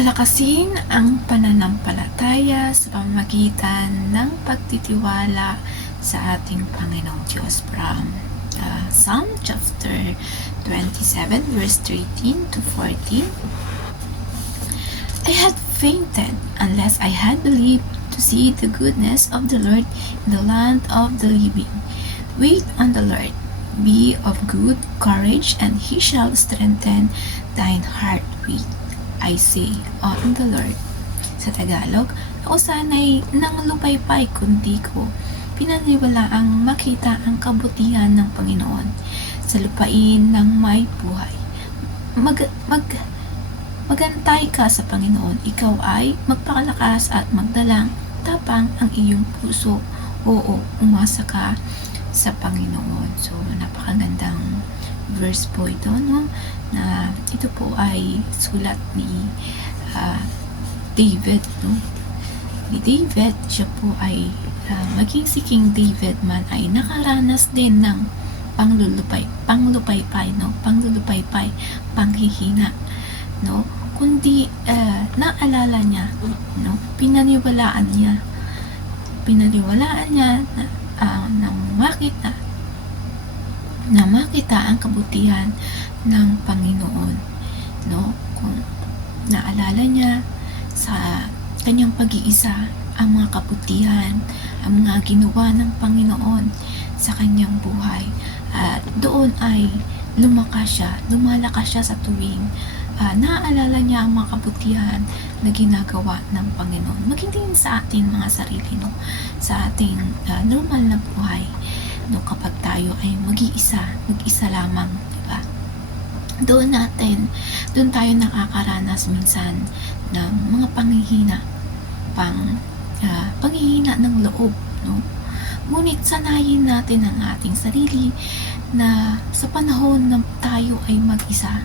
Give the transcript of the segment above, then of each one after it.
Palakasin ang pananampalataya sa pamamagitan ng pagtitiwala sa ating Panginoong Diyos from Psalm chapter 27 verse 13 to 14. I had fainted unless I had believed to see the goodness of the Lord in the land of the living. Wait on the Lord, be of good courage, and He shall strengthen thine heart. Wait, I say, on the Lord. Sa Tagalog, ako sana'y nanglupaypay kundi ko pinaniwalaang makita ang kabutihan ng Panginoon sa lupain ng may buhay. Magantay ka sa Panginoon, ikaw ay magpakalakas at magdalang tapang ang iyong puso. Oo, umasa ka sa Panginoon. So, napakagandang verse po ito, no? Na ito po ay sulat ni David, no? Ni David, siya po ay maging si King David man ay nakaranas din ng panglupaypay, no? Panghihina, no? Kundi naalala niya, no? Pinaniwalaan niya na makita ang kabutihan ng Panginoon, no? Kung naalala niya sa kanyang pag-iisa ang mga kabutihan, ang mga ginawa ng Panginoon sa kanyang buhay, at doon ay lumalakas siya sa tuwing naaalala niya ang mga kabutihan na ginagawa ng Panginoon. Maging din sa ating mga sarili, no? Sa ating normal na buhay, no? Kapag tayo ay mag-isa lamang, diba? Doon tayo nakakaranas minsan ng mga panghihina ng loob, no? Ngunit sanayin natin ang ating sarili na sa panahon na tayo ay mag-isa,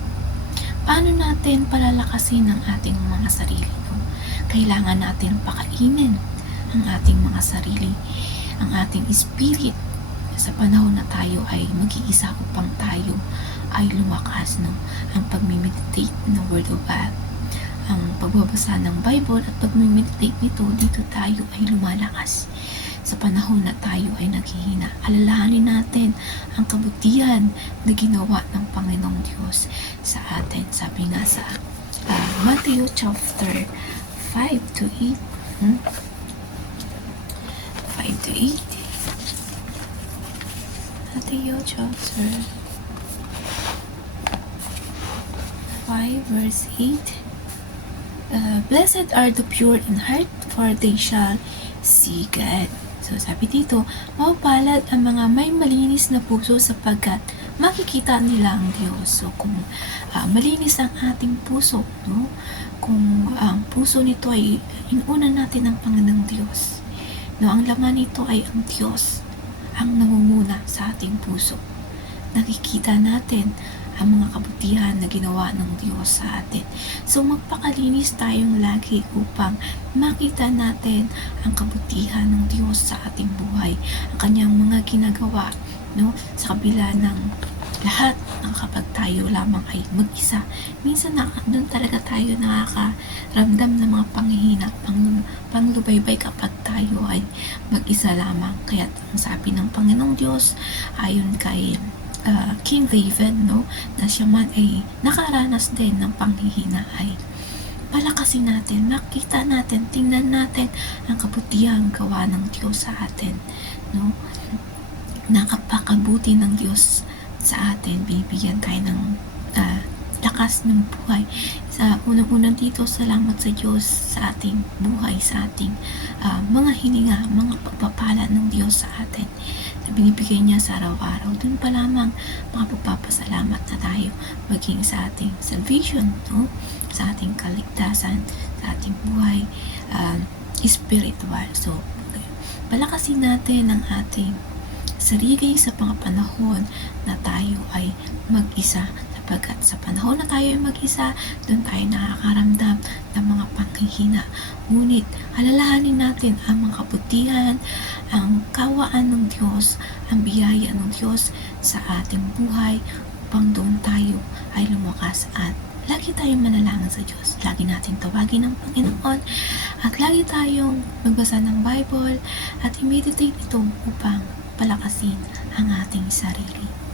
paano natin palalakasin ang ating mga sarili, no? Kailangan natin pakainin ang ating mga sarili, ang ating spirit sa panahon na tayo ay mag-iisa upang tayo ay lumakas, no? Ang pag-meditate ng Word of God, ang pagbabasa ng Bible at pag-meditate nito, dito tayo ay lumalakas. Sa panahon na tayo ay naghihina, alalahanin natin ang kabutihan na ginawa ng Panginoong Diyos sa atin. Sabi nga sa Matthew chapter 5 to 8, 5 to 8, Matthew chapter 5 verse 8, Blessed are the pure in heart, for they shall see God. So, sabi dito, mapapalad ang mga may malinis na puso sapagkat makikita nila ang Diyos. So, kung malinis ang ating puso, no? Kung ang puso nito ay inuna natin ang Panginoong Diyos, no? Ang laman nito ay ang Diyos ang nangunguna sa ating puso. Nakikita natin ang mga kabutihan na ginawa ng Diyos sa atin. So, magpakalinis tayong lagi upang makita natin ang kabutihan ng Diyos sa ating buhay, ang kanyang mga ginagawa, no? Sa kabila ng lahat, kapag tayo lamang ay mag-isa, minsan doon talaga tayo nakakaramdam ng mga panghihina, panglubaybay kapag tayo ay mag-isa lamang. Kaya ang sabi ng Panginoong Diyos ayon kay King David, no, na siya man ay nakaranas din ng panghihina, ay palakasin natin, makita natin, tingnan natin ang kabutihan gawa ng Diyos sa atin, no? Nakapakabuti ng Diyos sa atin, bibigyan tayo ng lakas ng buhay. Sa unang-unang dito, salamat sa Diyos sa ating buhay, sa ating mga hininga, mga pagpapala ng Diyos sa atin na binibigay niya sa araw-araw. Doon pa lamang magpapasalamat na tayo, maging sa ating salvation, no? Sa ating kaligtasan, sa ating buhay spiritual. So, palakasin natin ang ating sarili sa mga panahon na tayo ay mag-isa, sapagkat sa panahon na tayo ay mag-isa, doon tayo nakakaramdam ng mga panghihina. Ngunit alalahanin natin ang mga kabutihan, ang kawaan ng Diyos, ang biyaya ng Diyos sa ating buhay, upang doon tayo ay lumakas at lagi tayong manalangin sa Diyos. Lagi nating tawagin ang Panginoon at lagi tayong magbasa ng Bible at i-meditate ito upang palakasin ang ating sarili.